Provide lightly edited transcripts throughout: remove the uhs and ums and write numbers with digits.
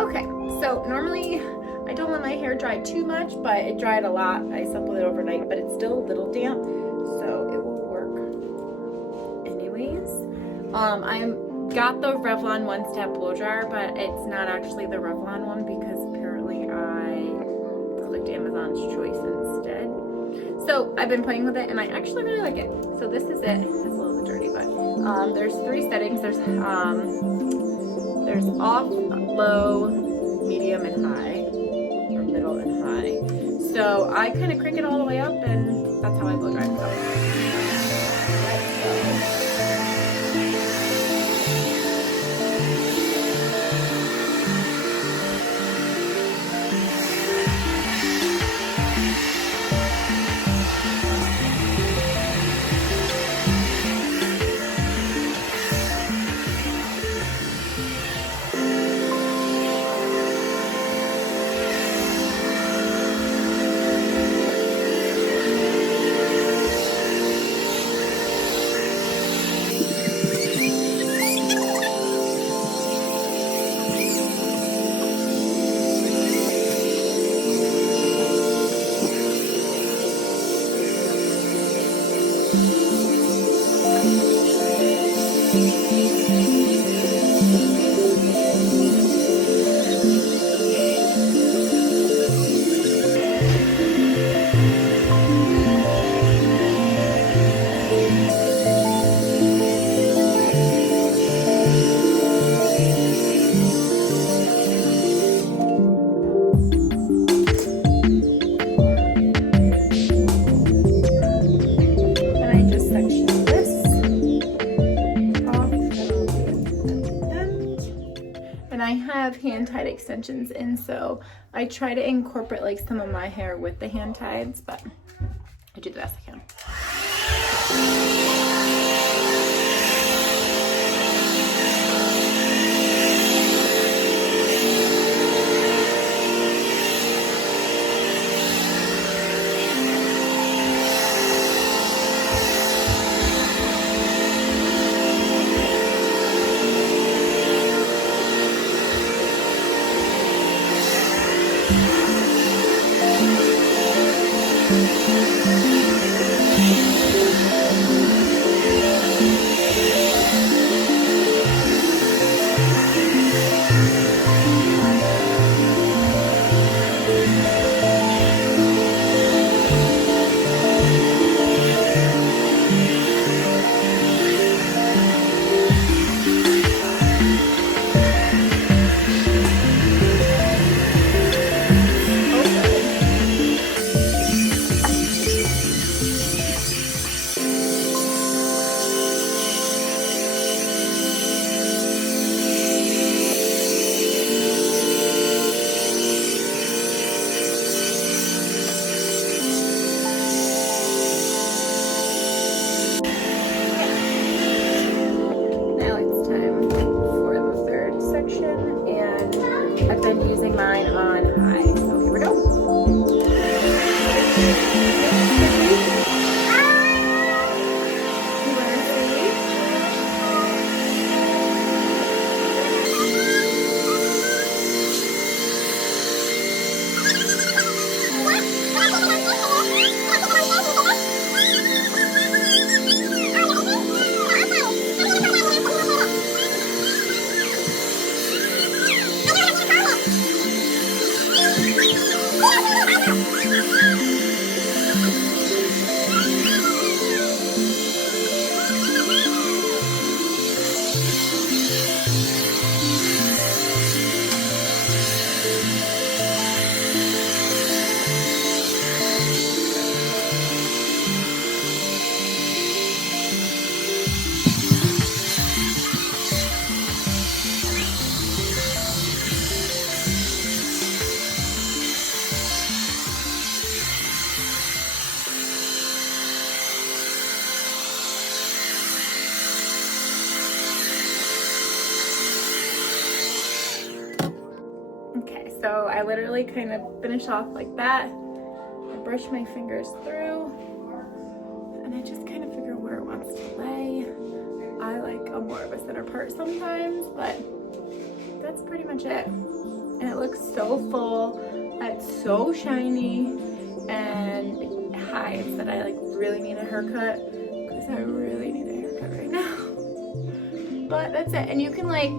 Okay, so normally I don't let my hair dry too much, but it dried a lot. I slept with it overnight, but it's still a little damp, so it will work anyways. I got the Revlon one-step blow dryer, but it's not actually the Revlon one because apparently I clicked Amazon's choice instead. So I've been playing with it and I actually really like it. So this is it. It's a little bit dirty, but there's 3 settings. There's off, low, medium, and high, or middle and high. So I kind of crank it all the way up, and that's how I blow dry it. I have hand tied extensions in, so I try to incorporate like some of my hair with the hand ties, but I do the best I can. I've been using mine on high, so here we go. Okay, so I literally kind of finish off like that. I brush my fingers through, and I just kind of figure where it wants to lay. I like a more of a center part sometimes, but that's pretty much it. and it looks so full. It's so shiny and hides that I like really need a haircut because I really need a haircut right now. But that's it. And you can like,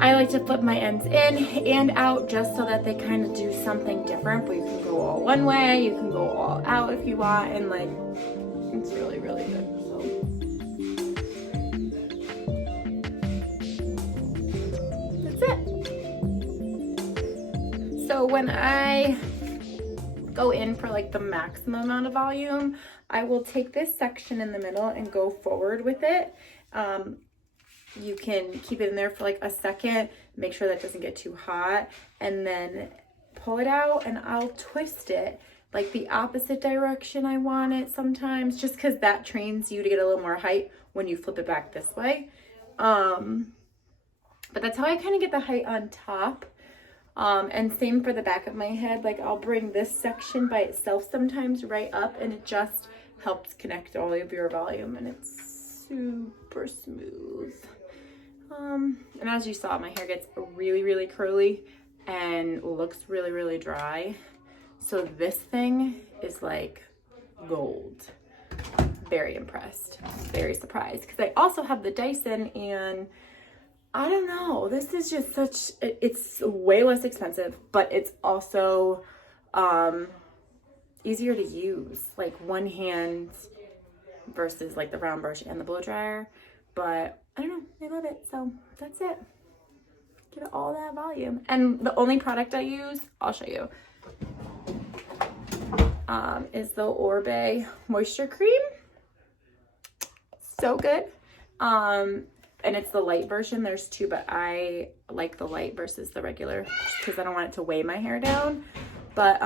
I like to flip my ends in and out just so that they kind of do something different. But you can go all one way, you can go all out if you want, and like it's really, really good. So when I go in for like the maximum amount of volume, I will take this section in the middle and go forward with it. You can keep it in there for like a second, make sure that doesn't get too hot, and then pull it out, and I'll twist it like the opposite direction I want it sometimes, just because that trains you to get a little more height when you flip it back this way. But that's how I kind of get the height on top. And same for the back of my head. Like I'll bring this section by itself sometimes right up, and it just helps connect all of your volume, and it's super smooth. And as you saw, my hair gets really, really curly and looks really, really dry. So this thing is like gold. Very impressed, very surprised, because I also have the Dyson, and I don't know, this is just such, it's way less expensive, but it's also easier to use, like one hand versus like the round brush and the blow dryer. But I don't know, I love it. So that's it. Get all that volume. And the only product I use, I'll show you, is the Orbe Moisture Cream. So good. And it's the light version. There's two, but I like the light versus the regular because I don't want it to weigh my hair down. But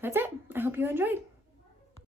that's it. I hope you enjoyed.